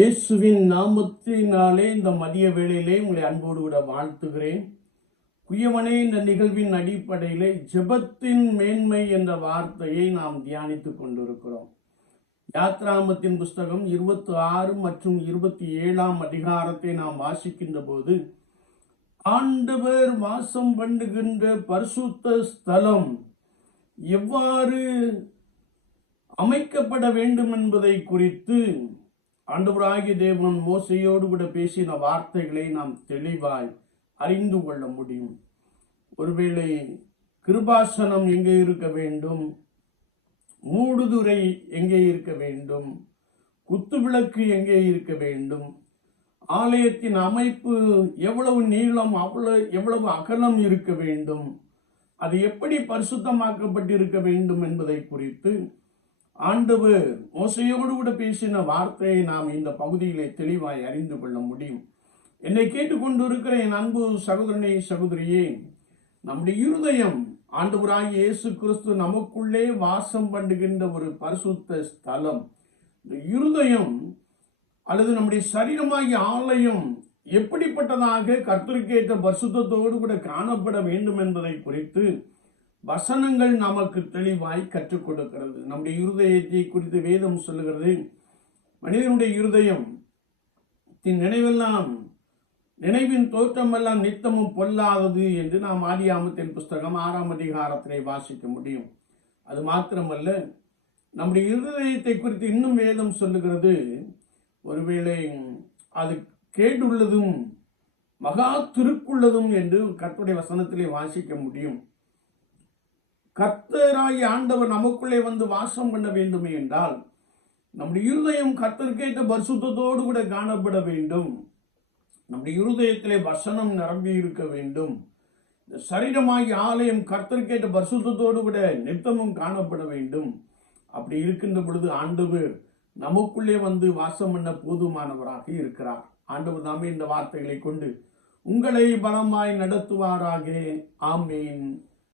இயேசுவின் நாமத்தினாலே இந்த மதிய வேளையிலே உங்களை அன்போடு கூட வாழ்த்துகிறேன். குயவனே இந்த நிகழ்வின் அடிப்படையிலே ஜெபத்தின் மேன்மை என்ற வார்த்தையை நாம் தியானித்துக் கொண்டிருக்கிறோம். யாத்ராமத்தின் புஸ்தகம் இருபத்தி ஆறு மற்றும் இருபத்தி ஏழாம் அதிகாரத்தை நாம் வாசிக்கின்ற போது ஆண்டவர் வாசம் பண்ணுகின்ற பரிசுத்த ஸ்தலம் எவ்வாறு அமைக்கப்பட வேண்டும் என்பதை குறித்து ஆண்டவராகிய தேவன் மோசையோடு கூட பேசின வார்த்தைகளை நாம் தெளிவாய் அறிந்து கொள்ள முடியும். ஒருவேளை கிருபாசனம் எங்கே இருக்க வேண்டும்? மூடுதுறை எங்கே இருக்க வேண்டும்? குத்துவிளக்கு எங்கே இருக்க வேண்டும்? ஆலயத்தின் அமைப்பு எவ்வளவு நீளம் அவ்வளவு எவ்வளவு அகலம் இருக்க வேண்டும்? அது எப்படி பரிசுத்தமாக்கப்பட்டிருக்க வேண்டும் என்பதை குறித்து ஆண்டவர் மோசையோடு கூட பேசின வார்த்தையை நாம் இந்த பகுதியிலே தெளிவாய் அறிந்து கொள்ள முடியும். என்னை கேட்டுக்கொண்டிருக்கிற என் அன்பு சகோதரனை சகோதரியே நம்முடைய இருதயம் ஆண்டவராகிய இயேசு கிறிஸ்து நமக்குள்ளே வாசம் பண்ணுகின்ற ஒரு பரிசுத்த ஸ்தலம். இந்த இருதயம் அல்லது நம்முடைய சரீரமாகிய ஆலயம் எப்படிப்பட்டதாக கர்த்தருக்கேற்ற பரிசுத்தத்தோடு கூட காணப்பட வேண்டும் என்பதை குறித்து வசனங்கள் நமக்கு தெளிவாய் கற்றுக் கொடுக்கிறது. நம்முடைய இருதயத்தை குறித்து வேதம் சொல்லுகிறது. மனிதனுடைய இருதயம் நினைவெல்லாம் நினைவின் தோற்றமெல்லாம் நித்தமும் பொல்லாதது என்று நாம் ஆதியாமத்தின் புஸ்தகம் ஆறாம் அதிகாரத்திலே வாசிக்க முடியும். அது மாத்திரமல்ல நம்முடைய இருதயத்தை குறித்து இன்னும் வேதம் சொல்லுகிறது. ஒருவேளை அது கேடுள்ளதும் மகா திருக்குள்ளதும் என்று கற்புடைய வசனத்திலே வாசிக்க முடியும். கர்த்தராகி ஆண்டவர் நமக்குள்ளே வந்து வாசம் பண்ண வேண்டுமே என்றால் நம்முடைய இருதயம் கர்த்தருக்கேற்ற பரிசுத்தோடு கூட காணப்பட வேண்டும். நம்முடைய இருதயத்திலே வசனம் நிரம்பி இருக்க வேண்டும். இந்த சரீரமாகி ஆலயம் கர்த்தருக்கேற்ற பரிசுத்தோடு கூட நித்தமும் காணப்பட வேண்டும். அப்படி இருக்கின்ற பொழுது ஆண்டவர் நமக்குள்ளே வந்து வாசம் பண்ண போதுமானவராக இருக்கிறார். ஆண்டவர் தாமே இந்த வார்த்தைகளை கொண்டு உங்களை பலமாய் நடத்துவாராக. ஆமேன்.